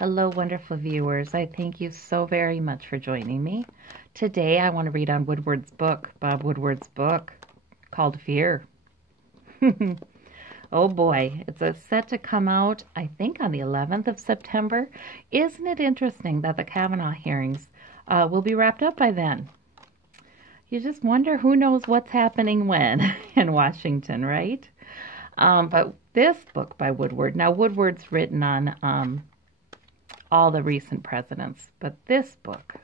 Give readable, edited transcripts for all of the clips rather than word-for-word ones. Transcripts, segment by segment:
Hello, wonderful viewers. I thank you so very much for joining me. Today, I want to read on Woodward's book, Bob Woodward's book, called Fear. Oh boy, set to come out, I think, on the 11th of September. Isn't it interesting that the Kavanaugh hearings will be wrapped up by then? You just wonder who knows what's happening when in Washington, right? But this book by Woodward, now Woodward's written on all the recent presidents, but this book,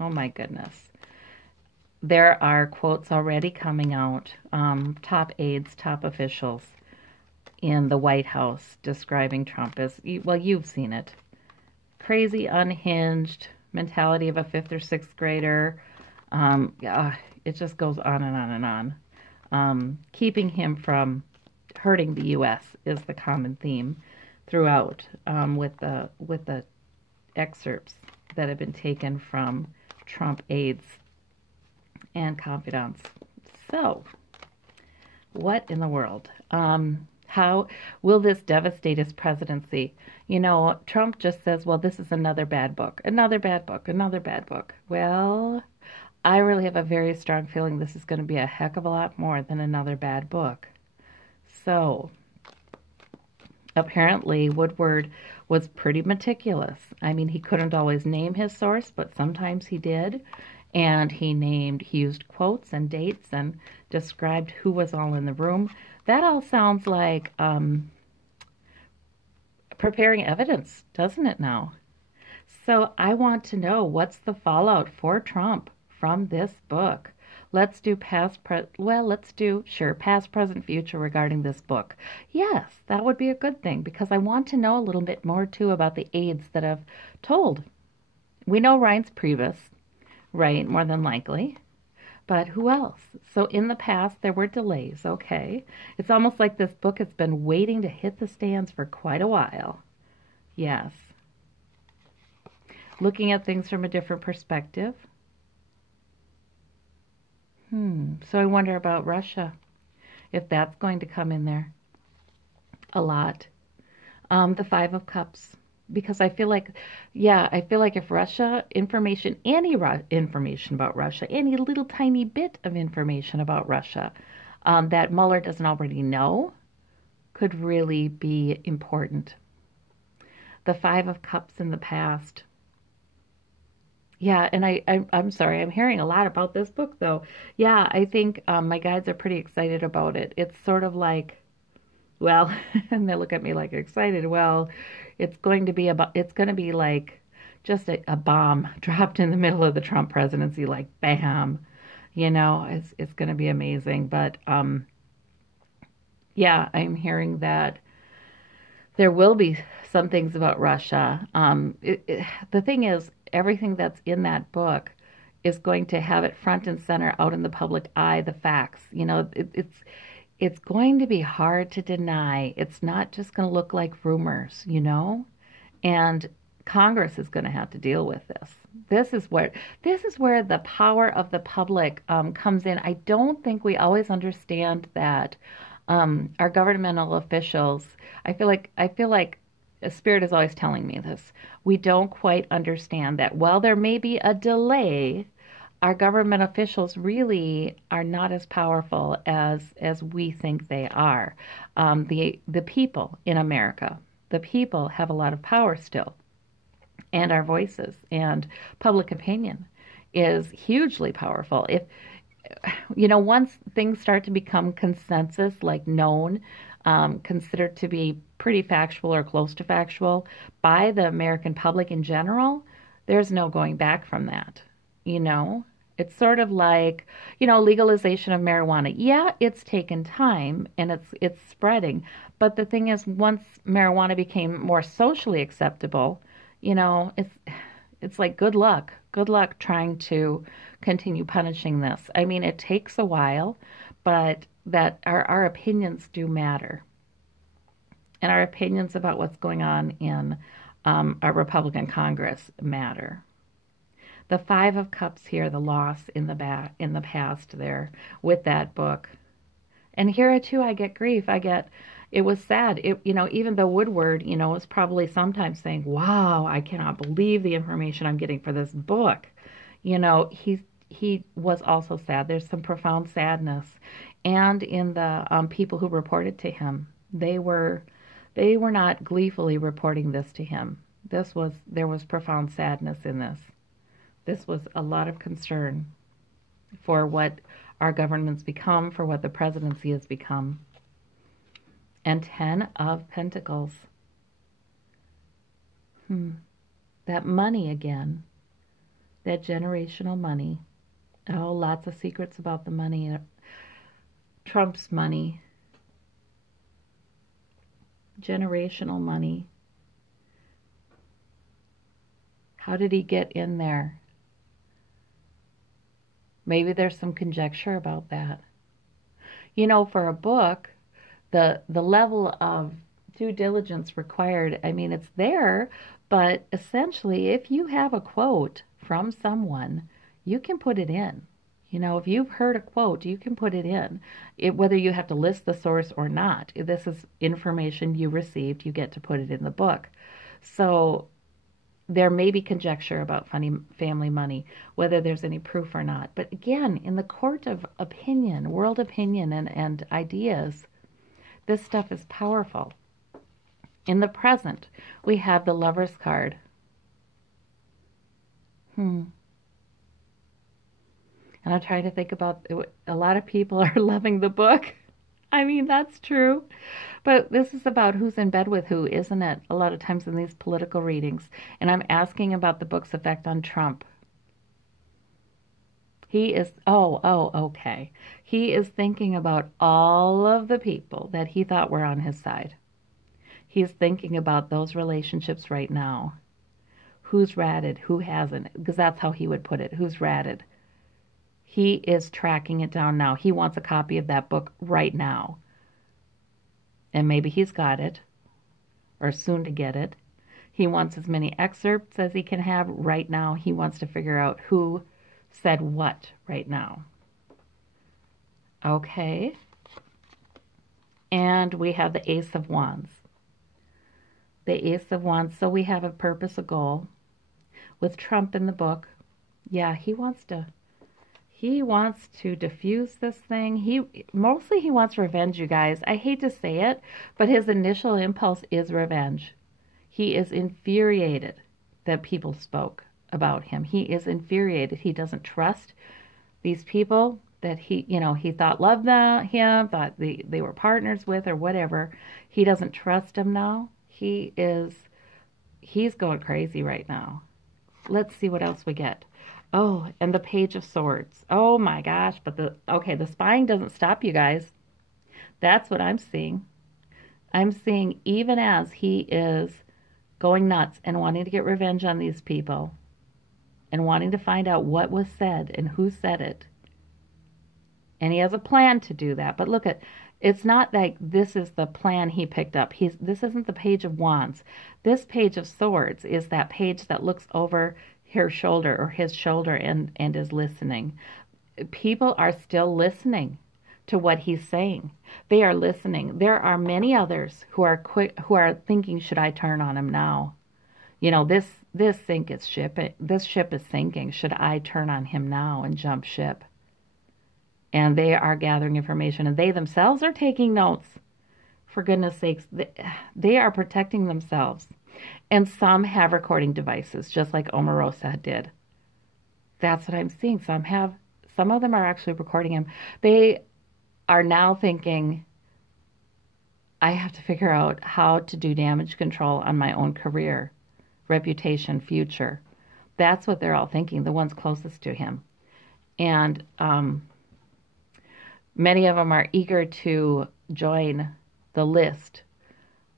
oh my goodness, there are quotes already coming out, top aides, top officials in the White House describing Trump as, well, you've seen it, crazy, unhinged mentality of a fifth or sixth grader. It just goes on and on and on. Keeping him from hurting the U.S. is the common theme throughout, with the excerpts that have been taken from Trump aides and confidants. So, what in the world? How will this devastate his presidency? You know, Trump just says, well, this is another bad book, another bad book, another bad book. Well, I really have a very strong feeling this is going to be a heck of a lot more than another bad book. So, apparently, Woodward was pretty meticulous. I mean, he couldn't always name his source, but sometimes he did. And he used quotes and dates and described who was all in the room. That all sounds like preparing evidence, doesn't it now? So I want to know, what's the fallout for Trump from this book? Let's do past, present, future regarding this book. Yes, that would be a good thing, because I want to know a little bit more, too, about the aides that have told. We know Reince Priebus, right, more than likely, but who else? So in the past, there were delays, okay? It's almost like this book has been waiting to hit the stands for quite a while. Yes. Looking at things from a different perspective. So I wonder about Russia, if that's going to come in there a lot. The Five of Cups, because I feel like, if Russia, any information about Russia, any little tiny bit of information about Russia that Mueller doesn't already know, could really be important. The Five of Cups in the past. Yeah, and I'm sorry, I'm hearing a lot about this book, though. Yeah, I think my guides are pretty excited about it. It's sort of like, well, and they look at me like excited. Well, it's going to be like just a bomb dropped in the middle of the Trump presidency, like bam, it's going to be amazing. But yeah, I'm hearing that there will be some things about Russia. The thing is, everything that's in that book is going to have it front and center, out in the public eye, the facts. It's going to be hard to deny. It's not just going to look like rumors, and Congress is going to have to deal with this. This is where the power of the public comes in. I don't think we always understand that. Our governmental officials, I feel like a spirit is always telling me this. We don't quite understand that while there may be a delay, our government officials really are not as powerful as we think they are. The people in America, the people have a lot of power still, and our voices and public opinion is hugely powerful. If once things start to become consensus, like known, considered to be pretty factual or close to factual by the American public in general, there's no going back from that. It's sort of like, legalization of marijuana. Yeah, it's taken time and it's spreading. But the thing is, once marijuana became more socially acceptable, it's like good luck. Good luck trying to continue punishing this. I mean, it takes a while, but that our opinions do matter. And our opinions about what's going on in our Republican Congress matter. The Five of Cups here, the loss in the past there with that book. And here too, I get grief. I get, It was sad. Even though Woodward, was probably sometimes saying, wow, I cannot believe the information I'm getting for this book. He was also sad. There's some profound sadness. And in the people who reported to him, they were not gleefully reporting this to him. There was profound sadness in this. This was a lot of concern for what our government's become, for what the presidency has become. And 10 of Pentacles. That money again. That generational money. Oh, lots of secrets about the money. Trump's money. Generational money. How did he get in there? Maybe there's some conjecture about that. For a book, the level of due diligence required, it's there, but essentially if you have a quote from someone, you can put it in. If you've heard a quote, you can put it in. Whether you have to list the source or not, this is information you received, you get to put it in the book. So there may be conjecture about family money, whether there's any proof or not. But again, in the court of opinion, world opinion and ideas, this stuff is powerful. In the present, we have the Lover's card. And I'm trying to think about, a lot of people are loving the book. That's true. But this is about who's in bed with who, isn't it? A lot of times in these political readings. And I'm asking about the book's effect on Trump. He is, okay. He is thinking about all of the people that he thought were on his side. He's thinking about those relationships right now. Who's ratted, who hasn't, because that's how he would put it. Who's ratted? He is tracking it down now. He wants a copy of that book right now. And maybe he's got it, or soon to get it. He wants as many excerpts as he can have right now. He wants to figure out who said what right now. Okay. And we have the Ace of Wands. The Ace of Wands. So we have a purpose, a goal. With Trump in the book, yeah, he wants to diffuse this thing. Mostly he wants revenge, you guys. I hate to say it, but his initial impulse is revenge. He is infuriated that people spoke about him. He is infuriated. He doesn't trust these people that he thought loved him, thought they were partners with or whatever. He doesn't trust them now. He's going crazy right now. Let's see what else we get. Oh, and the Page of Swords. Oh my gosh, but the spying doesn't stop, you guys. That's what I'm seeing. I'm seeing even as he is going nuts and wanting to get revenge on these people and wanting to find out what was said and who said it. And he has a plan to do that. But look it's not like this is the plan he picked up. This isn't the Page of Wands. This Page of Swords is that page that looks over her shoulder or his shoulder and is listening. People are still listening to what he's saying. They are listening. There are many others who are thinking, should I turn on him now? This ship is sinking. Should I turn on him now and jump ship? And they are gathering information, and they themselves are taking notes. For goodness sakes, they are protecting themselves. And some have recording devices, just like Omarosa did. That's what I'm seeing. Some of them are actually recording him. They are now thinking, I have to figure out how to do damage control on my own career, reputation, future. That's what they're all thinking, the ones closest to him. And many of them are eager to join the list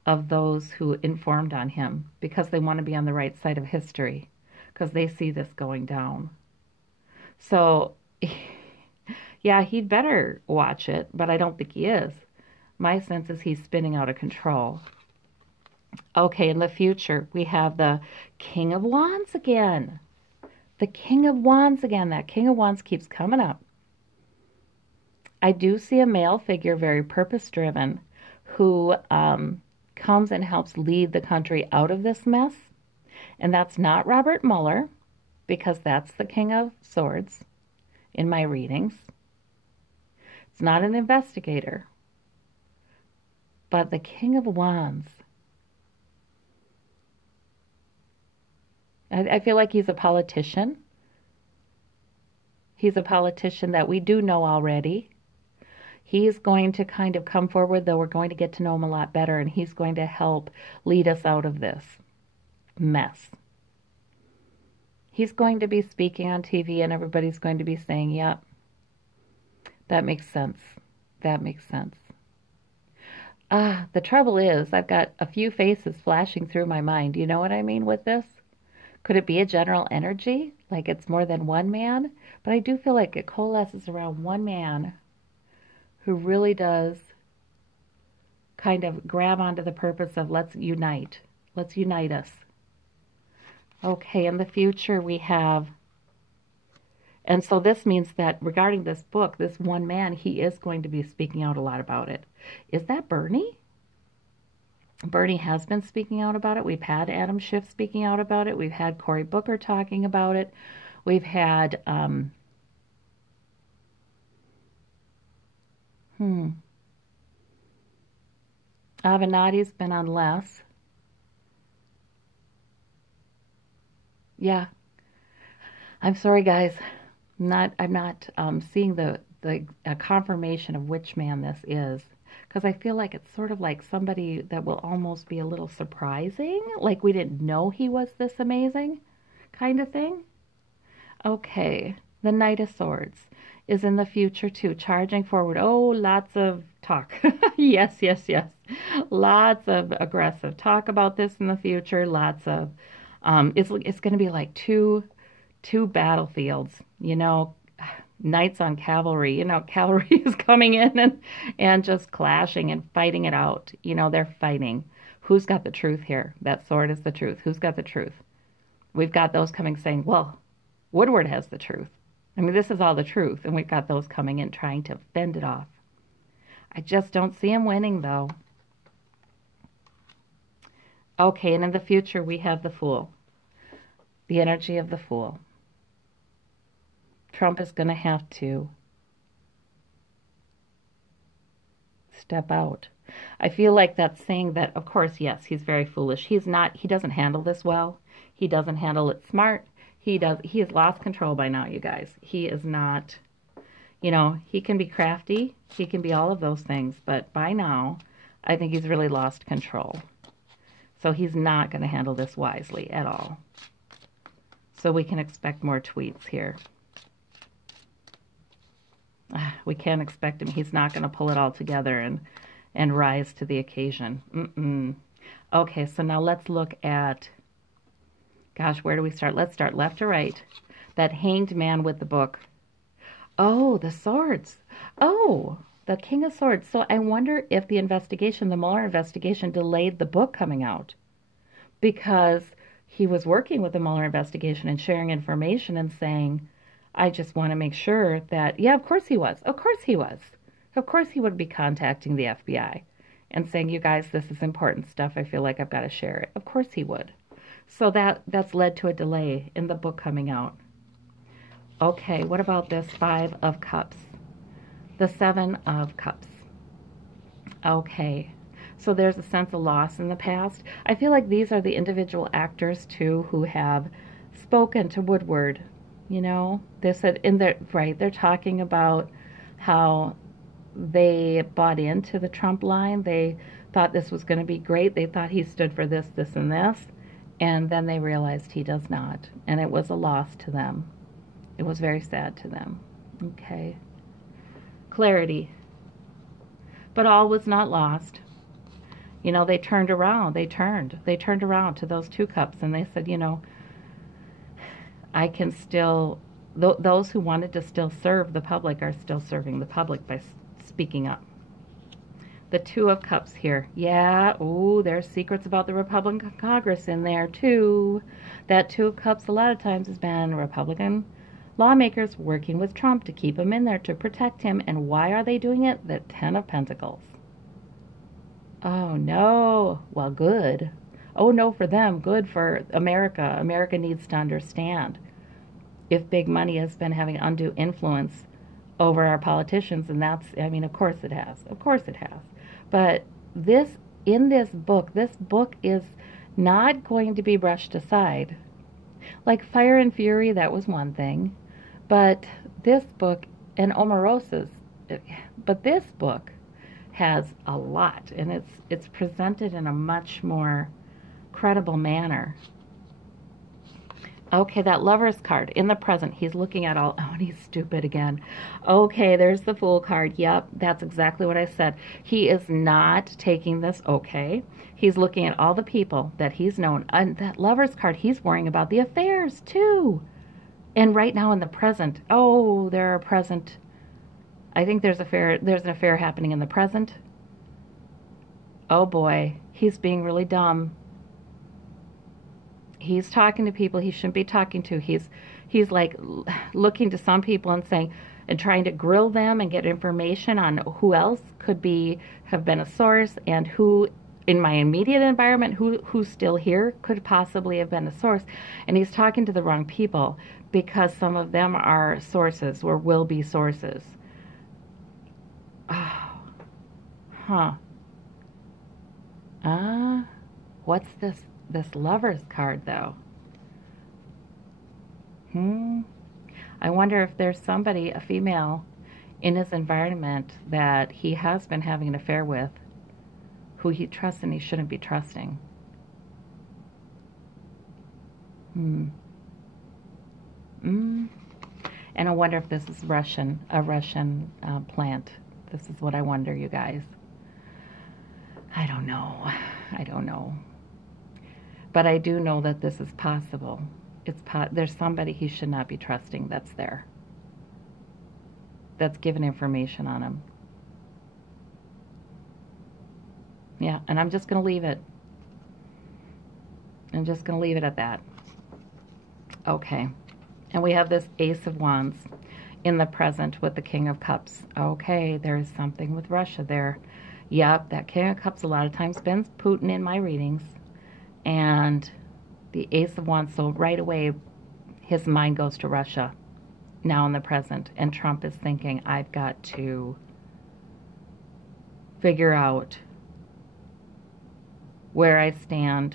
of those who informed on him because they want to be on the right side of history because they see this going down. So, yeah, he'd better watch it, but I don't think he is. My sense is he's spinning out of control. Okay, in the future, we have the King of Wands again. The King of Wands again. That King of Wands keeps coming up. I do see a male figure, very purpose-driven, who comes and helps lead the country out of this mess. And that's not Robert Mueller, because that's the King of Swords in my readings. It's not an investigator, but the King of Wands. I feel like he's a politician. He's a politician that we do know already. He's going to kind of come forward, though we're going to get to know him a lot better, and he's going to help lead us out of this mess. He's going to be speaking on TV, and everybody's going to be saying, yep, that makes sense. That makes sense. The trouble is, I've got a few faces flashing through my mind. You know what I mean with this? Could it be a general energy? Like it's more than one man? But I do feel like it coalesces around one man who really does kind of grab onto the purpose of let's unite. Let's unite us. Okay, in the future we have, and so this means that regarding this book, this one man, he is going to be speaking out a lot about it. Is that Bernie? Bernie has been speaking out about it. We've had Adam Schiff speaking out about it. We've had Cory Booker talking about it. We've had, Avenatti's been on less. Yeah. I'm sorry, guys. I'm not seeing the confirmation of which man this is. Because I feel like it's sort of like somebody that will almost be a little surprising. Like we didn't know he was this amazing kind of thing. Okay. The Knight of Swords is in the future too. Charging forward. Oh, lots of talk. Yes, yes, yes. Lots of aggressive talk about this in the future. Lots of, it's going to be like two battlefields, you know, knights on cavalry, you know, cavalry is coming in and just clashing and fighting it out. You know, they're fighting. Who's got the truth here? That sword is the truth. Who's got the truth? We've got those coming saying, well, Woodward has the truth. I mean, this is all the truth. And we've got those coming in trying to fend it off. I just don't see him winning, though. Okay, and in the future, we have the Fool. The energy of the Fool. Trump is going to have to step out. I feel like that's saying that, of course, yes, he's very foolish. He doesn't handle this well. He doesn't handle it smart. He has lost control by now, you guys. He is not, you know, he can be crafty. He can be all of those things. But by now, I think he's really lost control. So he's not going to handle this wisely at all. So we can expect more tweets here. We can't expect him. He's not going to pull it all together and rise to the occasion. Okay, so now let's look at, gosh, where do we start? Let's start left to right. That hanged man with the book. Oh, the swords. Oh, the King of Swords. So I wonder if the investigation, the Mueller investigation, delayed the book coming out because he was working with the Mueller investigation and sharing information and saying, I just want to make sure that, yeah, of course he was. Of course he was. Of course he would be contacting the FBI and saying, you guys, this is important stuff. I feel like I've got to share it. Of course he would. So that's led to a delay in the book coming out. Okay, what about this 5 of Cups? The 7 of Cups. Okay, so there's a sense of loss in the past. I feel like these are the individual actors, too, who have spoken to Woodward. You know, they said they're talking about how they bought into the Trump line. They thought this was going to be great. They thought he stood for this, this, and this. And then they realized he does not. And it was a loss to them. It was very sad to them. Okay. Clarity. But all was not lost. You know, they turned around. They turned around to those 2 cups and they said, you know, I can still, those who wanted to still serve the public are still serving the public by speaking up. The 2 of Cups here. Yeah, ooh, there's secrets about the Republican Congress in there too. That 2 of Cups a lot of times has been Republican lawmakers working with Trump to keep him in there, to protect him. And why are they doing it? The 10 of Pentacles. Oh, no. Well, good. Oh, no for them. Good for America. America needs to understand if big money has been having undue influence over our politicians, and that's, I mean, of course it has. Of course it has. But this book is not going to be brushed aside. Like Fire and Fury, that was one thing. But this book, and Omarosa's, but this book has a lot, and it's presented in a much more credible manner. Okay, that Lover's card in the present. He's looking at all, oh, and he's stupid again. Okay, there's the Fool card. Yep, that's exactly what I said. He is not taking this okay. He's looking at all the people that he's known. And that Lover's card, he's worrying about the affairs too. And right now in the present, oh, there are present. I think there's an affair happening in the present. Oh boy, he's being really dumb. He's talking to people he shouldn't be talking to. He's like looking to some people and saying, and trying to grill them and get information on who else could have been a source, and who in my immediate environment who's still here could possibly have been a source. And he's talking to the wrong people, because some of them are sources or will be sources. Oh, huh. What's this Lover's card, though? I wonder if there's somebody, a female, in his environment that he has been having an affair with, who he trusts and he shouldn't be trusting. And I wonder if this is a Russian plant. This is what I wonder, you guys. I don't know. But I do know that this is possible. There's somebody he should not be trusting that's there. That's given information on him. Yeah, and I'm just going to leave it. I'm just going to leave it at that. Okay. And we have this Ace of Wands in the present with the King of Cups. Okay, there's something with Russia there. Yep, that King of Cups a lot of times been Putin in my readings. And the Ace of Wands, so right away his mind goes to Russia now in the present. And Trump is thinking, I've got to figure out where I stand,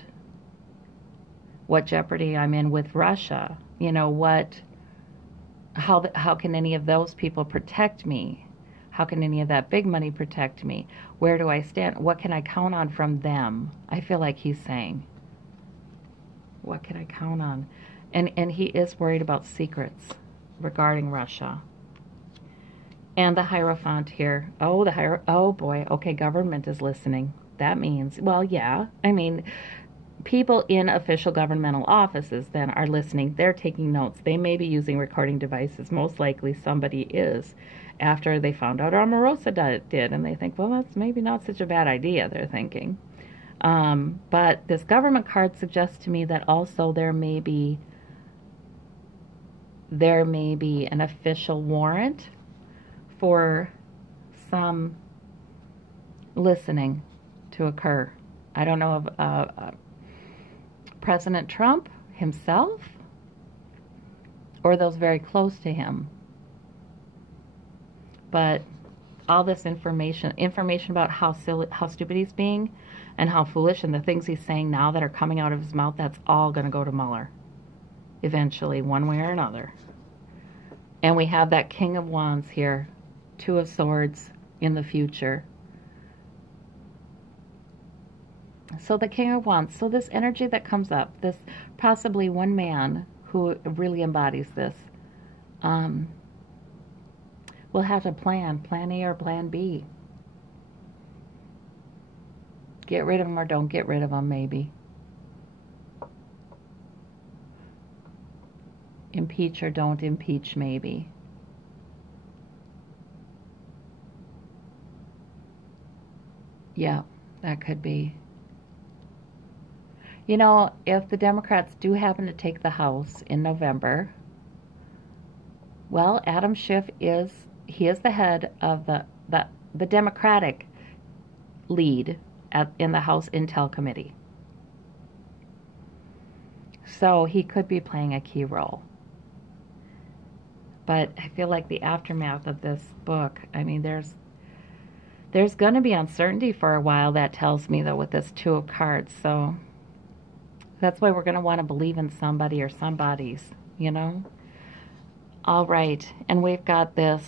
what jeopardy I'm in with Russia. You know, how can any of those people protect me? How can any of that big money protect me? Where do I stand? What can I count on from them? I feel like he's saying, what can I count on? And he is worried about secrets regarding Russia. And the Hierophant here. Oh boy. Okay, government is listening. That means, well, yeah. I mean, people in official governmental offices then are listening. They're taking notes. They may be using recording devices. Most likely somebody is, after they found out Omarosa did. And they think, well, that's maybe not such a bad idea, they're thinking. But this government card suggests to me that also there may be an official warrant for some listening to occur. I don't know of President Trump himself or those very close to him. But all this information about how stupid he's being and how foolish, and the things he's saying now that are coming out of his mouth, that's all going to go to Mueller eventually, one way or another. And we have that King of Wands here, Two of Swords in the future. So the King of Wands, so this energy that comes up, this possibly one man who really embodies this, will have a plan A or plan B. Get rid of them or don't get rid of them, maybe. Impeach or don't impeach, maybe. Yeah, that could be. You know, if the Democrats do happen to take the House in November, well, Adam Schiff is the head of the Democratic lead in the House Intel Committee. So he could be playing a key role. But I feel like the aftermath of this book, I mean, there's going to be uncertainty for a while, that tells me, though, with this Two of Cards. So that's why we're going to want to believe in somebody or somebodies, you know? All right. And we've got this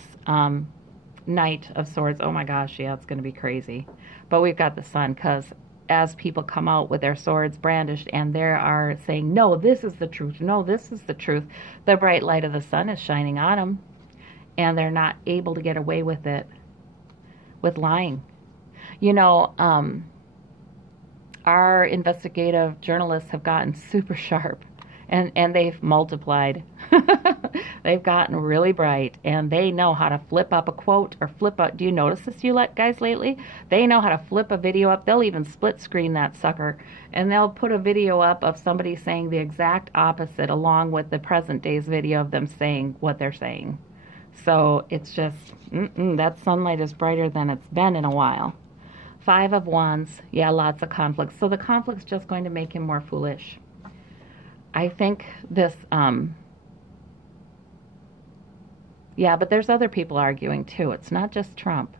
Knight of Swords. Oh, my gosh. Yeah, it's going to be crazy. But we've got the Sun, because as people come out with their swords brandished and they are saying, no, this is the truth. No, this is the truth. The bright light of the sun is shining on them. And they're not able to get away with it, with lying. You know, our investigative journalists have gotten super sharp, and they've multiplied. They've gotten really bright, and they know how to flip up a quote or flip up. Do you notice this, you guys, lately? They know how to flip a video up. They'll even split screen that sucker, and they'll put a video up of somebody saying the exact opposite along with the present day's video of them saying what they're saying. So it's just, that sunlight is brighter than it's been in a while. Five of Wands, yeah, lots of conflicts. So the conflict's just going to make him more foolish. I think this, yeah, but there's other people arguing too. It's not just Trump.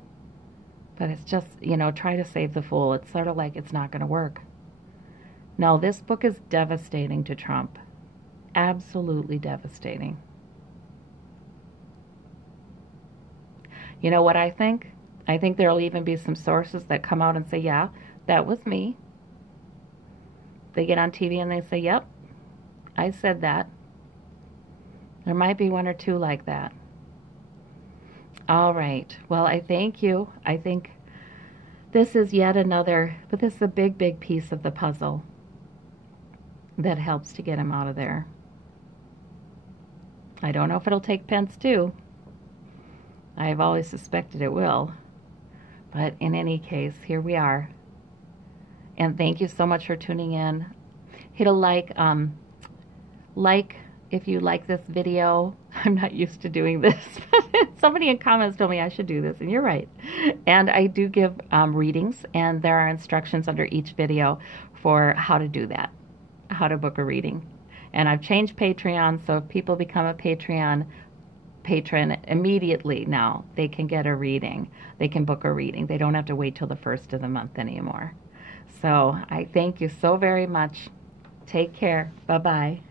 But it's just, you know, try to save the fool. It's sort of like it's not going to work. No, this book is devastating to Trump. Absolutely devastating. You know what I think? I think there'll even be some sources that come out and say, yeah, that was me. They get on TV and they say, yep, I said that. There might be one or two like that. All right. Well, I thank you. I think this is yet another, but this is a big, big piece of the puzzle that helps to get him out of there. I don't know if it'll take Pence too. I've always suspected it will. But in any case, here we are. And thank you so much for tuning in. Hit a like if you like this video. I'm not used to doing this. Somebody in comments told me I should do this, and you're right. And I do give readings, and there are instructions under each video for how to do that, how to book a reading. And I've changed Patreon, so if people become a Patreon patron immediately now, they can get a reading. They can book a reading. They don't have to wait till the first of the month anymore. So I thank you so very much. Take care. Bye-bye.